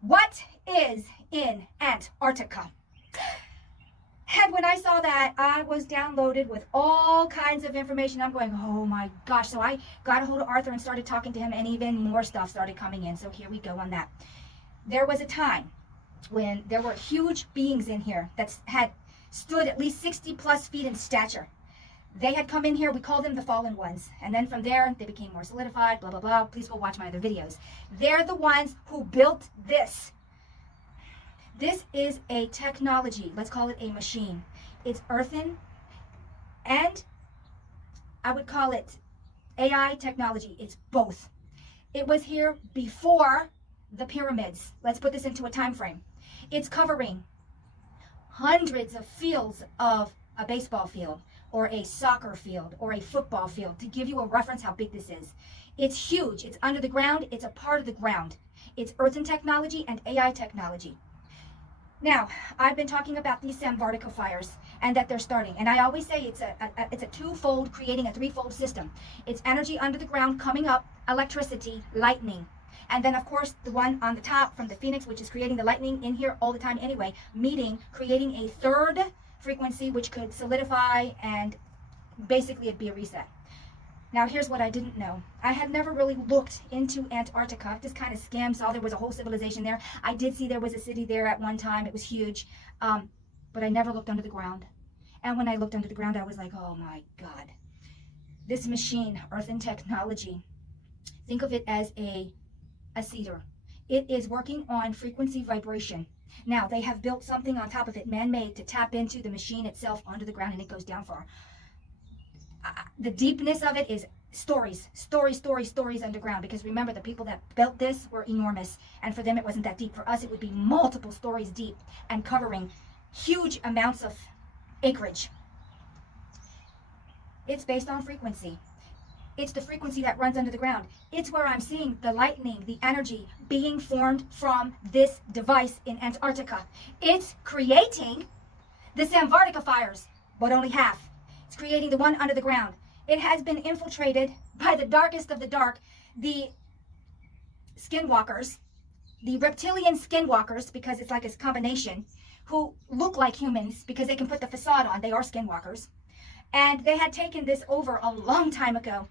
What is in Antarctica? And when I saw that, I was downloaded with all kinds of information. I'm going, oh my gosh. So I got a hold of Arthur and started talking to him, and even more stuff started coming in. So here we go on that. There was a time when there were huge beings in here that had stood at least 60 plus feet in stature. They had come in here. We called them the fallen ones. And then from there, they became more solidified, blah, blah, blah. Please go watch my other videos. They're the ones who built this. This is a technology. Let's call it a machine. It's earthen, and I would call it AI technology. It's both. It was here before the pyramids. Let's put this into a time frame. It's covering hundreds of fields of a baseball field or a soccer field or a football field, to give you a reference how big this is. It's huge. It's under the ground. It's a part of the ground. It's earthen technology and AI technology. Now, I've been talking about these Samvartaka fires and that they're starting. And I always say it's a twofold creating a threefold system. It's energy under the ground coming up, electricity, lightning. And then, of course, the one on the top from the Phoenix, which is creating the lightning in here all the time anyway, creating a third frequency, which could solidify, and basically it'd be a reset. Now, here's what I didn't know. I had never really looked into Antarctica. Just kind of skimmed, saw there was a whole civilization there. I did see there was a city there at one time. It was huge. But I never looked under the ground. And when I looked under the ground, I was like, oh my God. This machine, earthen technology, think of it as a cedar. It is working on frequency vibration. Now, they have built something on top of it, man-made, to tap into the machine itself under the ground, and it goes down far. The deepness of it is stories underground, because remember, the people that built this were enormous, and for them it wasn't that deep. For us, it would be multiple stories deep and covering huge amounts of acreage. It's based on frequency. It's the frequency that runs under the ground. It's where I'm seeing the lightning, the energy being formed from this device in Antarctica. It's creating the Samvartaka fires, but only half. It's creating the one under the ground. It has been infiltrated by the darkest of the dark, the skinwalkers, the reptilian skinwalkers, because it's like a combination, who look like humans because they can put the facade on. They are skinwalkers. And they had taken this over a long time ago.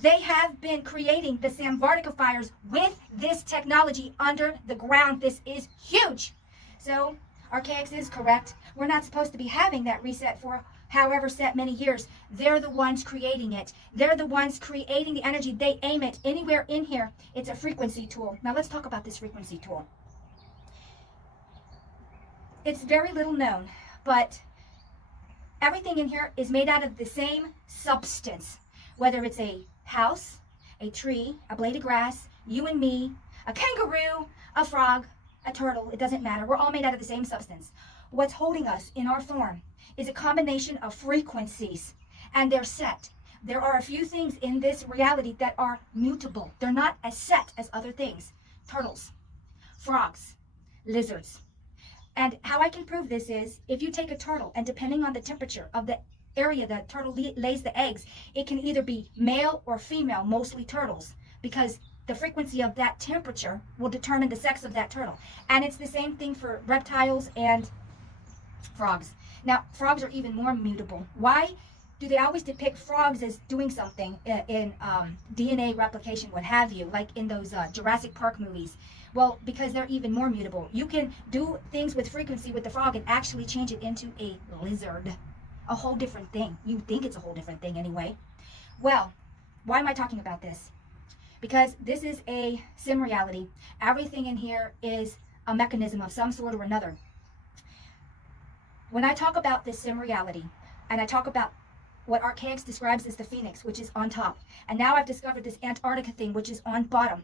They have been creating the Samvartaka fires with this technology under the ground. This is huge. So Archaics is correct. We're not supposed to be having that reset for however set many years. They're the ones creating it. They're the ones creating the energy. They aim it anywhere in here. It's a frequency tool. Now let's talk about this frequency tool. It's very little known, but everything in here is made out of the same substance. Whether it's a house, a tree, a blade of grass, you and me, a kangaroo, a frog, a turtle, it doesn't matter. We're all made out of the same substance. What's holding us in our form is a combination of frequencies, and they're set. There are a few things in this reality that are mutable. They're not as set as other things. Turtles, frogs, lizards. And how I can prove this is, if you take a turtle, and depending on the temperature of the area the turtle lays the eggs, it can either be male or female, mostly turtles, because the frequency of that temperature will determine the sex of that turtle. And it's the same thing for reptiles and frogs. Now, frogs are even more mutable. Why do they always depict frogs as doing something in DNA replication, what have you, like in those Jurassic Park movies? Well, because they're even more mutable. You can do things with frequency with the frog and actually change it into a lizard. A whole different thing. You think it's a whole different thing anyway. Well, why am I talking about this? Because this is a sim reality. Everything in here is a mechanism of some sort or another. When I talk about this sim reality, and I talk about what Archaics describes as the Phoenix, which is on top, and now I've discovered this Antarctica thing, which is on bottom,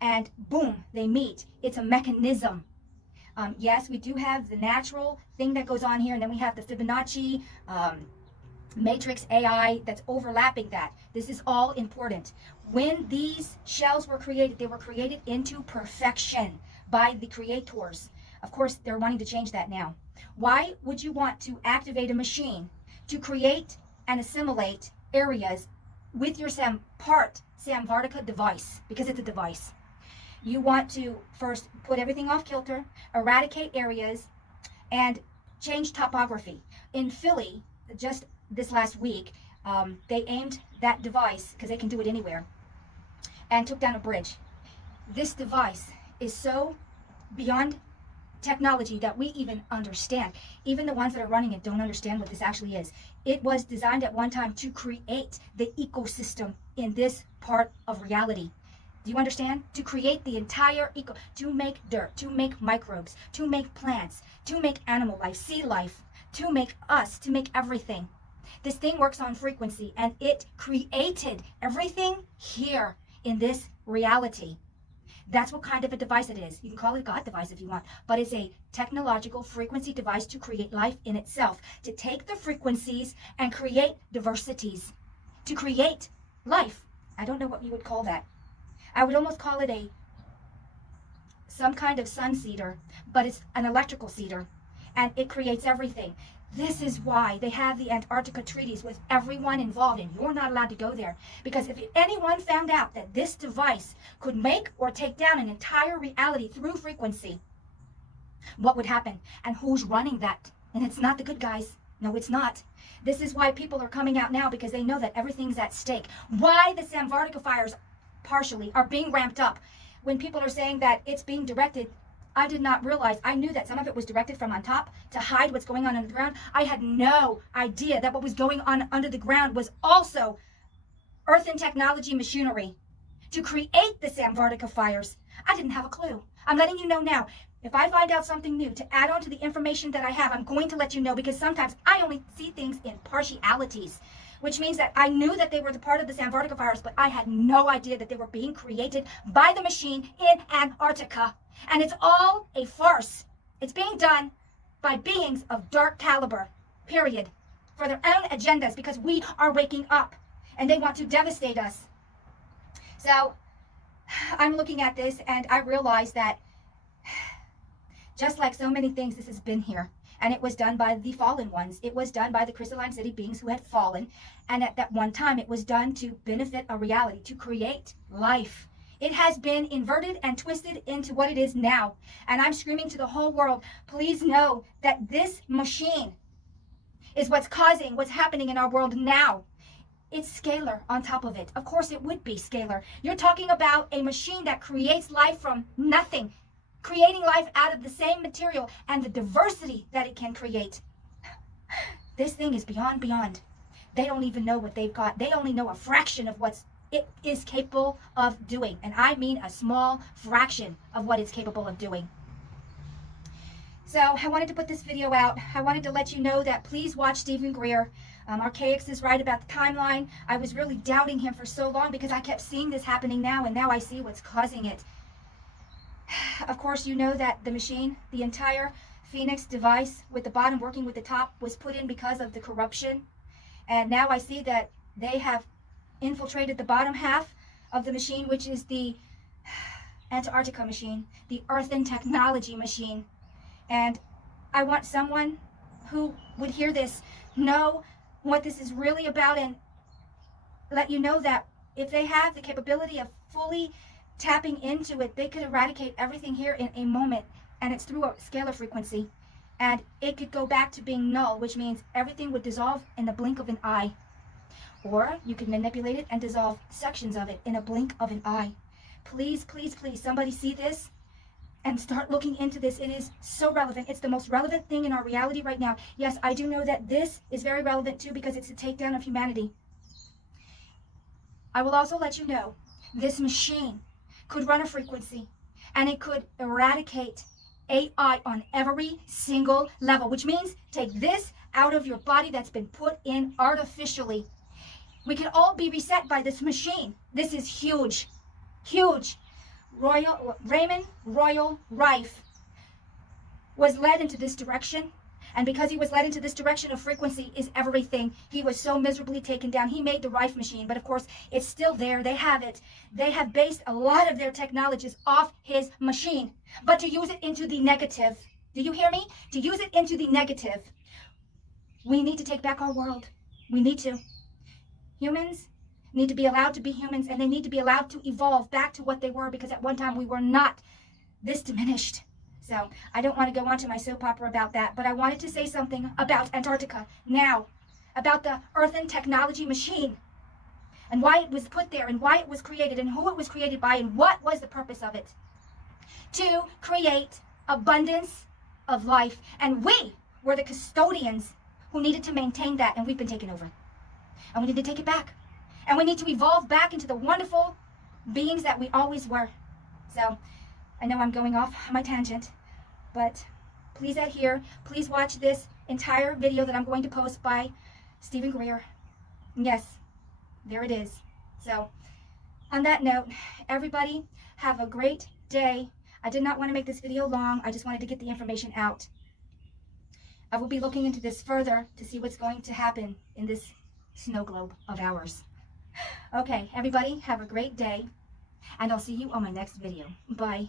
and boom, they meet. It's a mechanism. Yes, we do have the natural thing that goes on here, and then we have the Fibonacci matrix AI that's overlapping that. This is all important. When these shells were created, they were created into perfection by the creators. Of course, they're wanting to change that now. Why would you want to activate a machine to create and assimilate areas with your Samvartaka device? Because it's a device. You want to first put everything off kilter, eradicate areas, and change topography. In Philly, just this last week, they aimed that device, because they can do it anywhere, and took down a bridge. This device is so beyond technology that we even understand. Even the ones that are running it don't understand what this actually is. It was designed at one time to create the ecosystem in this part of reality. Do you understand? To create the entire to make dirt, to make microbes, to make plants, to make animal life, sea life, to make us, to make everything. This thing works on frequency, and it created everything here in this reality. That's what kind of a device it is. You can call it a God device if you want, but it's a technological frequency device to create life in itself, to take the frequencies and create diversities, to create life. I don't know what you would call that. I would almost call it some kind of sun seeder, but it's an electrical seeder, and it creates everything. This is why they have the Antarctica treaties with everyone involved, and you're not allowed to go there. Because if anyone found out that this device could make or take down an entire reality through frequency, what would happen? And who's running that? And it's not the good guys. No, it's not. This is why people are coming out now, because they know that everything's at stake. Why the Samvartaka fires partially are being ramped up. When people are saying that it's being directed, I did not realize. I knew that some of it was directed from on top to hide what's going on under the ground. I had no idea that what was going on under the ground was also earth and technology machinery to create the Samvartaka fires. I didn't have a clue. I'm letting you know now. If I find out something new to add on to the information that I have, I'm going to let you know, because sometimes I only see things in partialities, which means that I knew that they were the part of the Samvartaka fires, but I had no idea that they were being created by the machine in Antarctica. And it's all a farce. It's being done by beings of dark caliber, period, for their own agendas, because we are waking up and they want to devastate us. So I'm looking at this and I realize that just like so many things, this has been here. And it was done by the fallen ones. It was done by the crystalline city beings who had fallen. And at that one time, it was done to benefit a reality, to create life. It has been inverted and twisted into what it is now. And I'm screaming to the whole world, please know that this machine is what's causing what's happening in our world now. It's scalar on top of it. Of course it would be scalar. You're talking about a machine that creates life from nothing, creating life out of the same material and the diversity that it can create. This thing is beyond. They don't even know what they've got. They only know a fraction of what it is capable of doing. And I mean a small fraction of what it's capable of doing. So I wanted to put this video out. I wanted to let you know that please watch Stephen Greer. Archaics is right about the timeline. I was really doubting him for so long because I kept seeing this happening now, and now I see what's causing it. Of course, you know that the machine, the entire Phoenix device with the bottom working with the top, was put in because of the corruption. And now I see that they have infiltrated the bottom half of the machine, which is the Antarctica machine, the Earth and Technology machine. And I want someone who would hear this know what this is really about, and let you know that if they have the capability of fully tapping into it, they could eradicate everything here in a moment. And it's through a scalar frequency, and it could go back to being null, which means everything would dissolve in the blink of an eye. Or you could manipulate it and dissolve sections of it in a blink of an eye. Please, please, please, somebody see this and start looking into this. It is so relevant. It's the most relevant thing in our reality right now. Yes, I do know that this is very relevant too, because it's a takedown of humanity. I will also let you know this machine could run a frequency, and it could eradicate AI on every single level, which means take this out of your body that's been put in artificially. We can all be reset by this machine. This is huge, huge. Raymond Royal Rife was led into this direction, and because he was led into this direction of frequency is everything, he was so miserably taken down. He made the Rife machine, but of course it's still there. They have it. They have based a lot of their technologies off his machine, but to use it into the negative. Do you hear me? To use it into the negative. We need to take back our world. We need to. Humans, need to be allowed to be humans, and they need to be allowed to evolve back to what they were, because at one time we were not this diminished. So I don't want to go on to my soap opera about that, but I wanted to say something about Antarctica now, about the earthen technology machine, and why it was put there, and why it was created, and who it was created by, and what was the purpose of it. To create abundance of life. And we were the custodians who needed to maintain that, and we've been taken over. And we need to take it back. And we need to evolve back into the wonderful beings that we always were. So, I know I'm going off my tangent, but please adhere. Please watch this entire video that I'm going to post by Drgreer. Yes, there it is. So, on that note, everybody have a great day. I did not want to make this video long. I just wanted to get the information out. I will be looking into this further to see what's going to happen in this snow globe of ours. Okay, everybody, have a great day, and I'll see you on my next video. Bye.